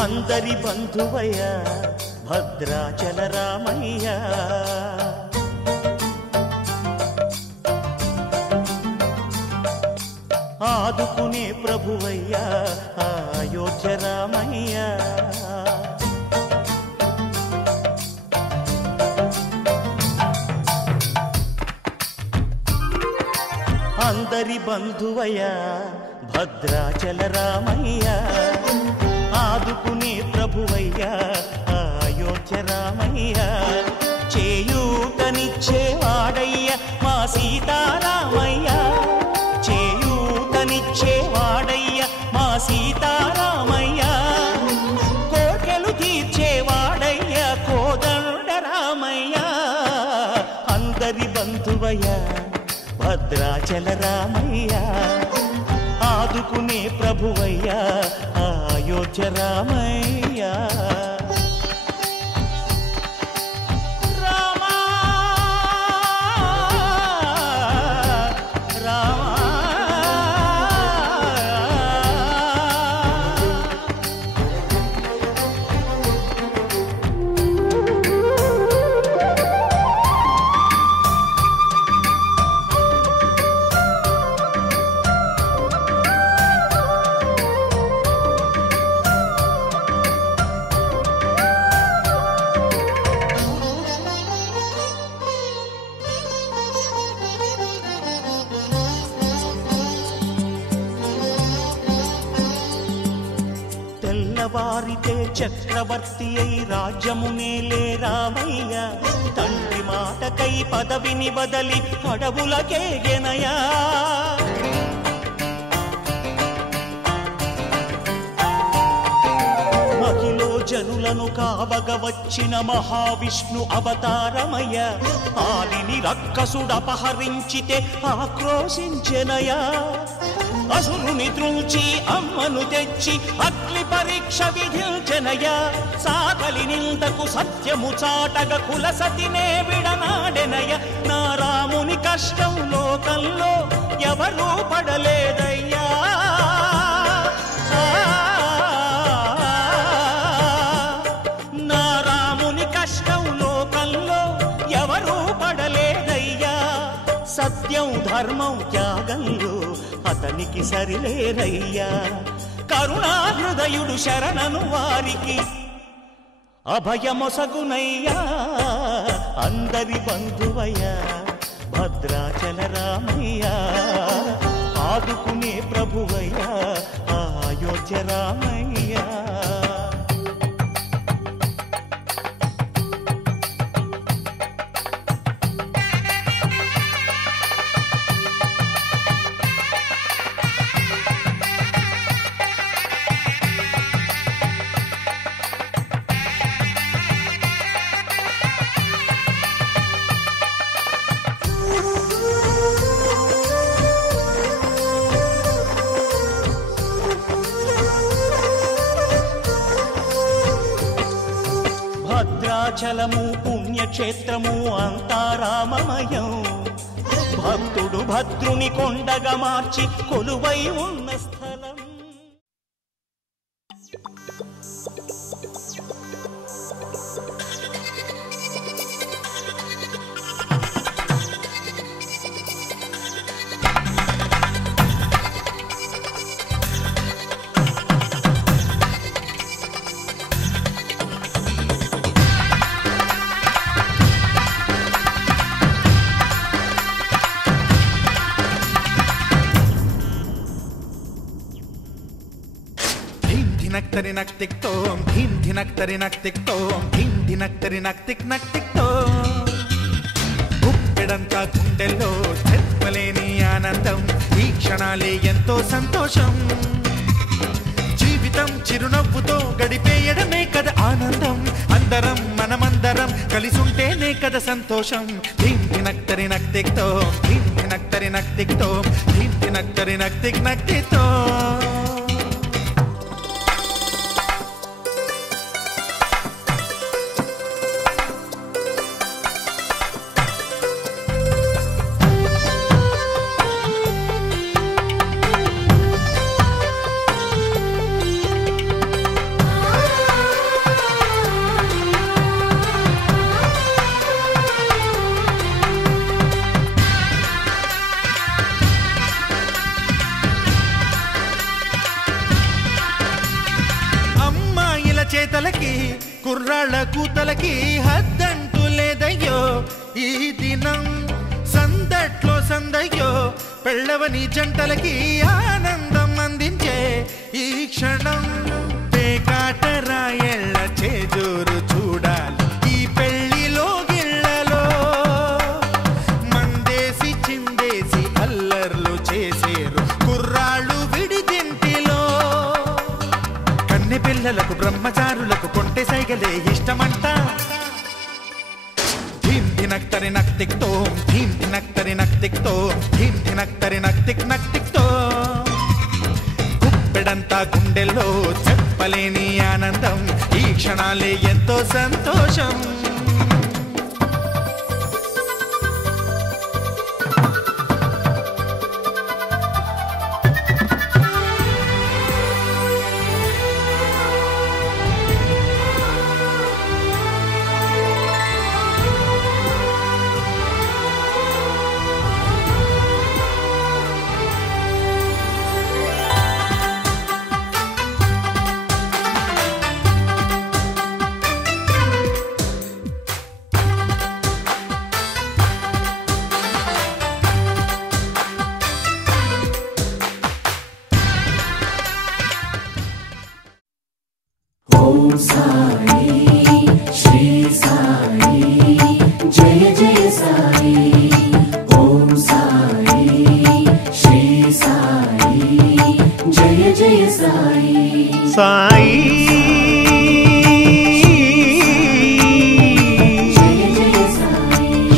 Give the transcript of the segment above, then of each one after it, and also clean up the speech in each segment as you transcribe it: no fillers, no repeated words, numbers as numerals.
అందరి బంధువయ్య భద్రాచల రామయ్య ఆదుకునే ప్రభువయ్య అయోధ్య రామయ్య అందరి బంధువయ్య భద్రాచల రామయ్య ఆదుకునే ప్రభువయ్య అయోధ్య రామయ్య చేయూతనిచ్చేవాడయ్య మా సీతారామయ్య చేయూతనిచ్చేవాడయ్య మా సీతారామయ్య కోర్కెలు తీర్చేవాడయ్య కోదండ రామయ్య అందరి బంధువయ్య భద్రాచల రామయ్య ఆదుకునే ప్రభువయ్య అయోధ్య రామయ్య తెల్లవారితే చక్రవర్తి అయి రాజ్యమునేలే రామయ్య తండ్రి మాటకై పదవిని బదలి అడవులకేగెనయా మహిలో జనులను కావగ వచ్చిన మహావిష్ణు అవతారమయ్య ఆలిని రక్కసుడపహరించితే ఆక్రోశించెనయా అసురుని త్రుంచి అమ్మను తెచ్చి అగ్ని పరీక్ష విధించెనయా సాకలి నిందకు సత్యము చాటగ కులసతినే విడనాడెనయ నా రాముని కష్టం లోకంలో ఎవరూ పడలేదయ్యా నా రాముని కష్టం లోకంలో ఎవరూ పడలేదయ్యా సత్యం ధర్మం త్యాగంలో అతనికి సరిలేరయ్యా కరుణా హృదయుడు శరణను వారికి అభయమొసగునయ్యా అందరి బంధువయ్య భద్రాచల రామయ్య ఆదుకునే ప్రభువయ్య అయోధ్య రామయ్య భద్రాచలము పుణ్యక్షేత్రము అంతా రామమయం భక్తుడు భద్రుని కొండగా మార్చి కొలువై ఉన్న స్థలం धिनक तिक तोम धीम धिनक तिक तोम धीम धिनक तिक तोम గుప్పెడంతా గుండెల్లో చెప్పలేని ఆనందం ఈ క్షణాలే ఎంతో సంతోషం జీవితం చిరునవ్వుతో గడిపేయడమే కదా ఆనందం అందరం మనమందరం కలిసి ఉంటేనే కదా సంతోషం ధీమ్ ధినక్ తిక్ తోం ధీమ్ ధినక్ తిక్ తోం ధీమ్ ధినక్ తిక్ తోం కూతలకి కుర్రాళ్ళ కూతలకి హద్దంటూ లేదయ్యో ఈ దినం సందట్లో సందయ్యో పెళ్ళవని జంటలకి ఆనందం అందించే ఈ క్షణం పేకాటరాయళ్ళ చేజోరు చూడాలి ఈ పెళ్లిలో గిళ్ళలో మందేసి చిందేసి అల్లర్లు చేసేరు కుర్రాళ్ళు విడిదింటిలో కన్నె పిల్లలకు బ్రహ్మచారులకు కొంటె సైగలే ఇష్టమంట ధినక్తరి నక్తిక్తో ధీం ధినక్తరి నక్తిక్తో ధీం ధినక్తరి నక్తిక్ నక్తిక్తో గుప్పెడంతా గుండెల్లో చెప్పలేని ఆనందం ఈ క్షణాలే ఎంతో సంతోషం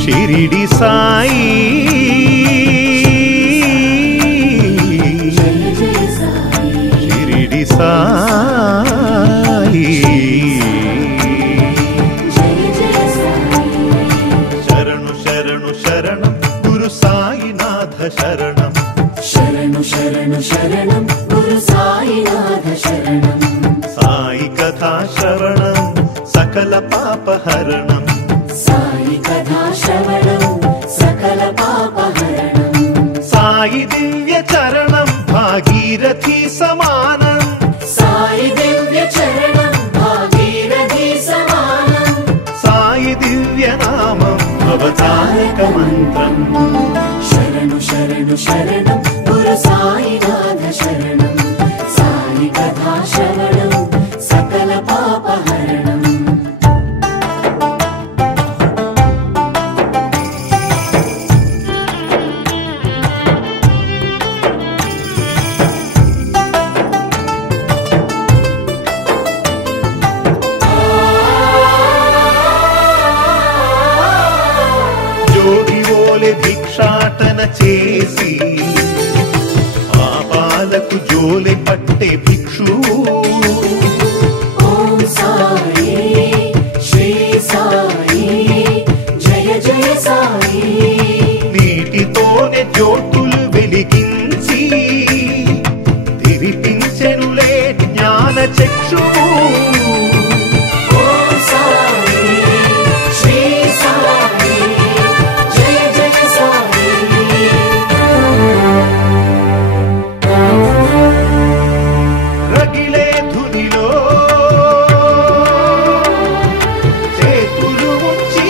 షిరిడి సాయి షిరిడి సాయి శరణు శరణు శరణం గురు సాయినాథ శరణం శరణు శరణు శరణం గురు సాయినాథ శరణం సాయి కథా శ్రవణం సకల పాపహరణం సాయి కథా శ్రవణం సకల పాపహరణం సాయి దివ్య చరణం భాగీరథి సమానం సాయి దివ్య చరణం భాగీరథి సమానం సాయి దివ్య నామం అవతారక మంత్రం శరణు శరణు శరణం గురు సాయినాథ శరణం సాయి కథా శ్రవణం సకల పాపహరణం భిక్షాటన చేసి పాపాలకు జోలె పట్టే భిక్షు ఓం సాయి శ్రీ సాయి జయ జయ సాయి నీటితోనే జ్యోతులు వెలిగించి తిరిపించెనులే జ్ఞాన చక్షువు ఓం సాయి శ్రీ సాయి జయ జయ సాయి రగిలే ధునిలో చేతులు ఉంచి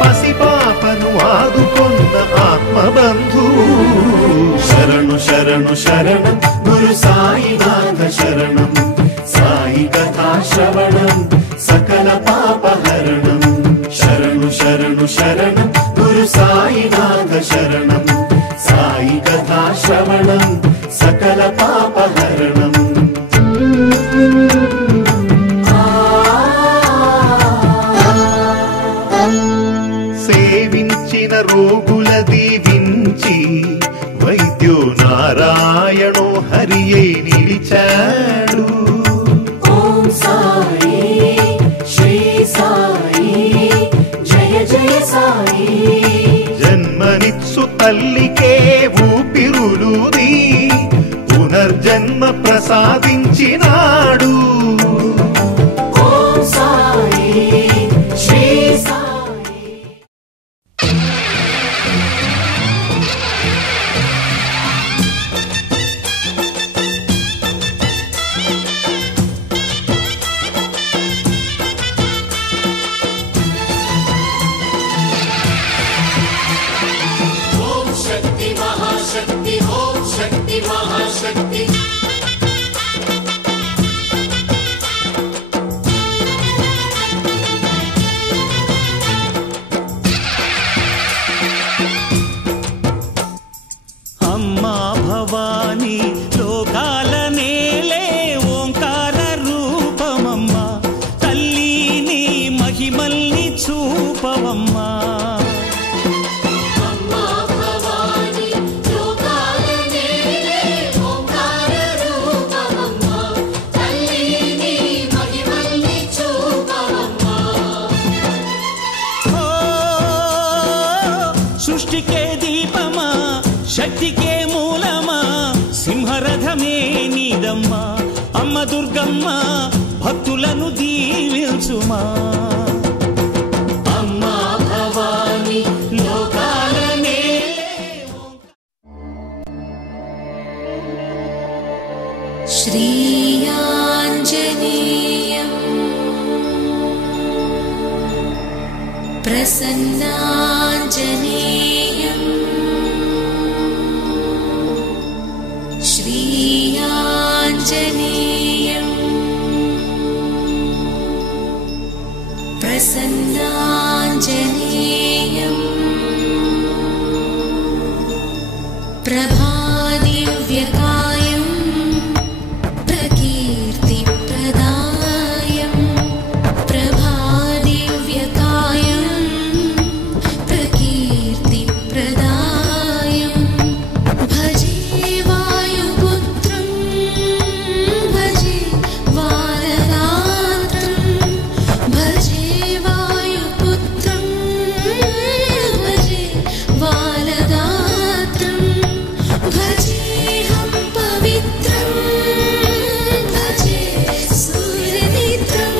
పసిపాపను ఆదుకొన్న ఆత్మబంధు శరణు శరణు శరణం గురు సాయినాథ శరణం సాయి కథా శ్రవణం సకల పాపహరణం శరణు శరణు శరణం గురు సాయినాథ శరణం సాయి కథా శ్రవణం సకల పాపహరణం సేవించిన రోగుల దీవించి వైద్యో నారాయణో హరియే నిలిచాడు ఓం సాయి శ్రీ సాయి జయ జయ సాయి జన్మనిత్సు తల్లికే ఊపిరులుది పునర్జన్మ ప్రసాదించినాడు ఓం సాయి శ్రీ సాయి महाशक्ति अम्मा भवानी लोकाल नेले ओंकार रूपमम्मा तल्ली नी महिमल्नि चूपवम्मा సృష్టికే దీపమా శక్తికే మూలమా సింహరథమే నీదమ్మా అమ్మ దుర్గమ్మ భక్తులను దీవించుమా అమ్మా భవాని లోకాలనే श्री आञ्जनेयं प्रसन्नाञ्जनेयं श्री आञ्जनेयं प्रसन्नाञ्जनेयं प्रभादिव्यकायं प्रकीर्तिप्रदायं प्रभादिव्यकायं प्रकीर्तिप्रदायं भजे वायुपुत्रं भजे वारगात्रं भजे वायुपुत्रं भजे वारगात्रं भजेऽहं पवित्रं भजे सूर्यनेत्रं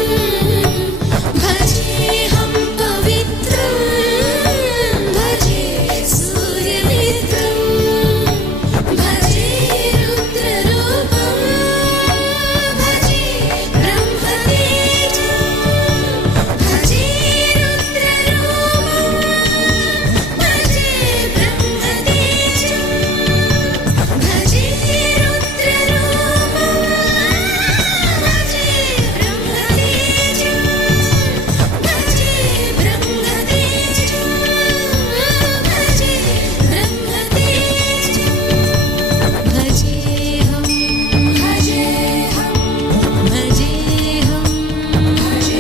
भजेऽहं पवित्रं भजे सूर्यनेत्रं भजे रुद्ररूपं भजे ब्रह्मतेजं भजे रुद्ररूपं भजे ब्रह्मतेजं भजे रुद्ररूपं भजे ब्रह्मतेजं भजे ब्रह्मतेजं भजे ब्रह्मतेजं भजेऽहं भजेऽहं भजेऽहं भजेऽहं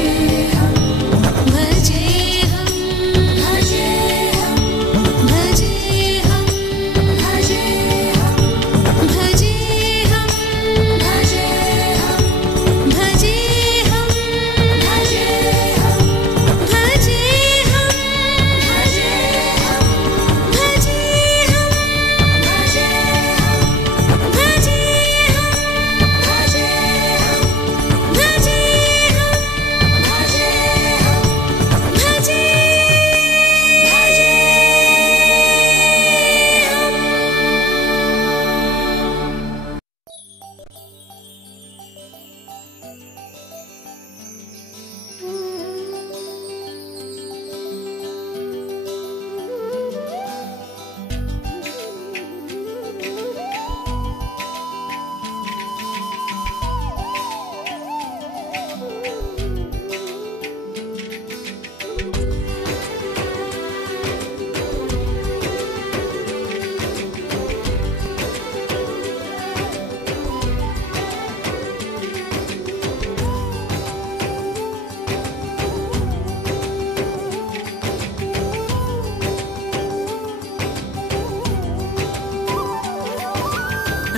भजेऽहं भजेऽहं भजेऽहं भजेऽहं भजेऽहं भजेऽहं भजेऽहं भजेऽहं भजेऽहं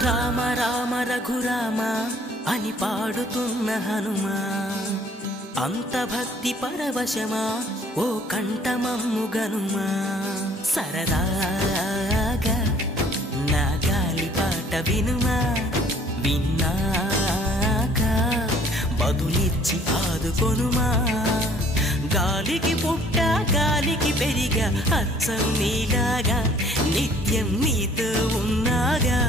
రామ రామ రఘురామ అని పాడుతున్న హనుమా అంత భక్తి పరవశమా ఓ కంఠమమ్ము గనుమా సరదాగా నా గాలి పాట వినుమా విన్నాక బదులిచ్చి ఆదుకొనుమా గాలికి పుట్ట గాలికి పెరిగా అచ్చం నీలాగా నిత్యం నీతో ఉన్నాగా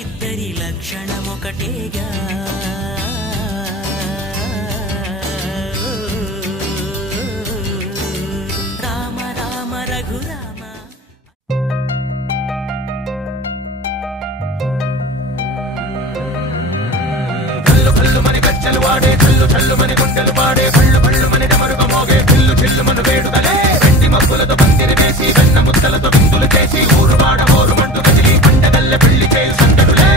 ఇద్దరి లక్షణం ఒకటేగా రామ రామ రఘురామ పాడే చల్లు చల్లు మన గుండెలు పాడే పళ్ళు పళ్ళు మన డమరుగ మోగే చిల్లు చిల్లు మన వేడుదలే వెండి మబ్బులతో పందిరి వేసి వెన్న ముద్దలతో విందులు చేసి ఊరు వాడ ఊరు మంటు కదిలి పండగల్లె పెళ్లి చేయి సందడులే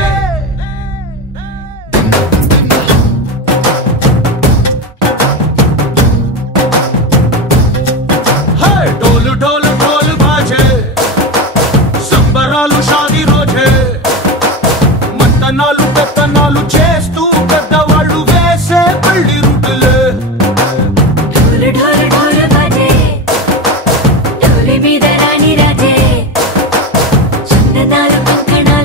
డోలు డోలు ఢోలు బాజే సంబరాలు షాదీ రోజే మంతనాలు పెత్తనాలు చేస్తూ పెద్దవాళ్ళు వేసే పెళ్లి రుటులే ఢోలు ఢోలు ఢోలు బాజే ఢోలు మీద రాణి రాజే చందనాలు కంకణాలు